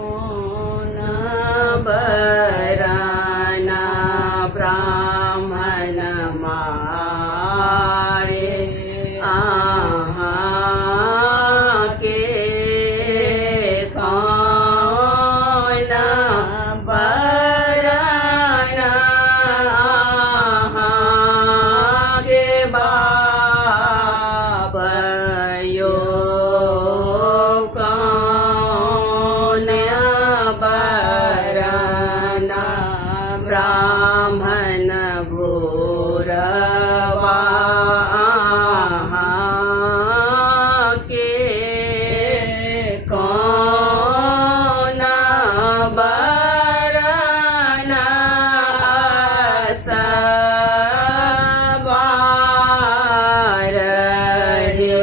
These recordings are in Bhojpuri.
कौन बराना ब्राह्मण मारे आहा के कौन बराना आहा के बाबयो ब्राह्मण घोरवा के कौन बरना सवार हे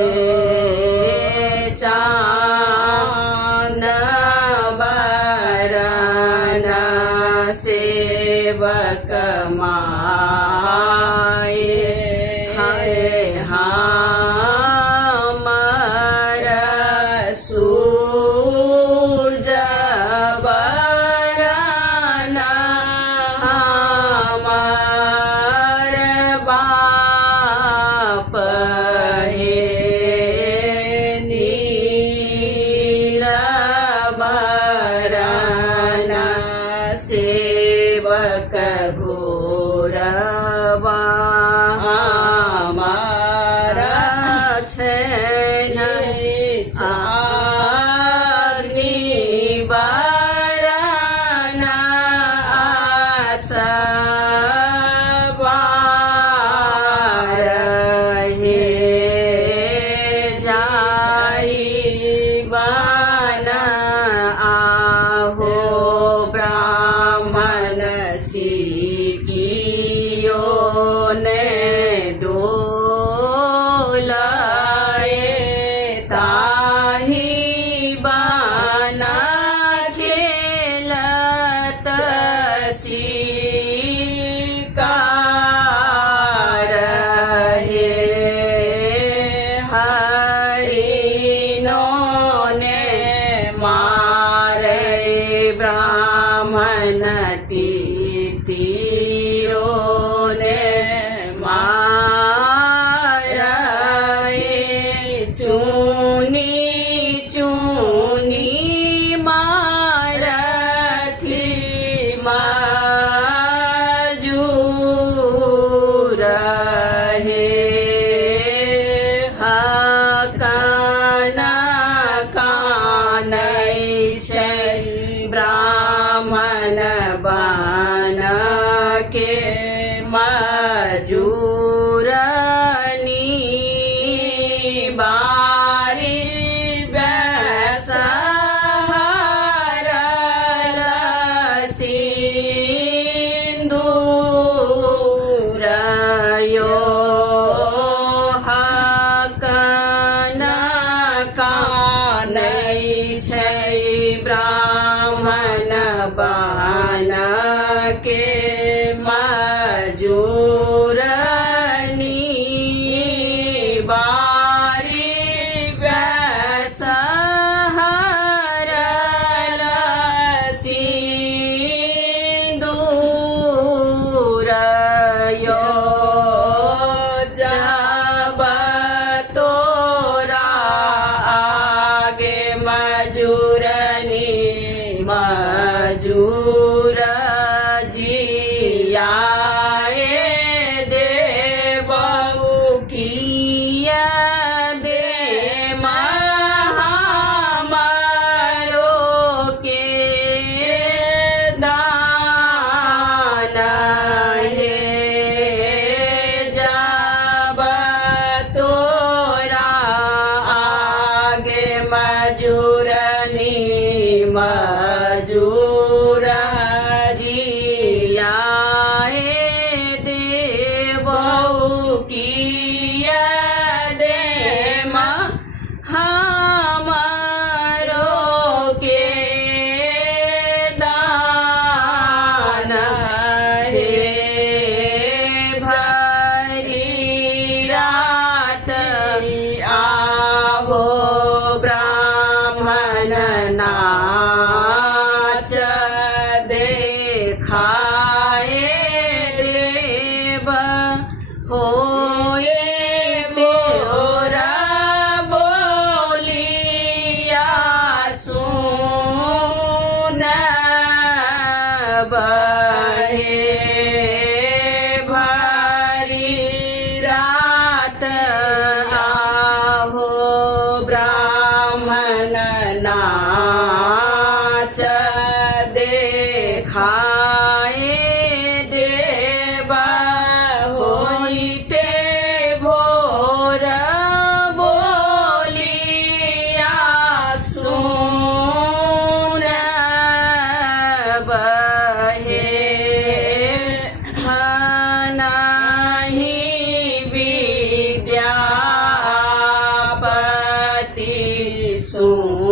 चांद बरना सेवक माए हरे हमर सूरज बरना हमर बाप हे नील बरना सेवक घोरवा हमारा छैन अग्नि बरना सवार हे जाई बन आहो ब्राह्मण सिकियो ने डोलाए ताही बना खेलत शिकार हे हरिनो ने मारे ब्राह्मण तीरो ने मारे चूनी चूनी मारथी मजूर हे हकाना कानै छै ब्राह्मण बन के मजूरनी बारी बैसहरल सिंदूर यो हकना कानै छै ब्राह्मण बन के मजूरनी बारी बैसहरल सिंदूर यो जब तोरा आगे मजूरनी मजूर जियाए दे बहू किया दे महामारो के दान हे जब तोरा आगे मजूरनी मजूर जियाए दे बहू किया दे हमारो के दान हे भरी रात आहो ब्राह्मण नाच देखाए देव होइते भोर बोलिया सुन बहे नाही विद्यापति सुन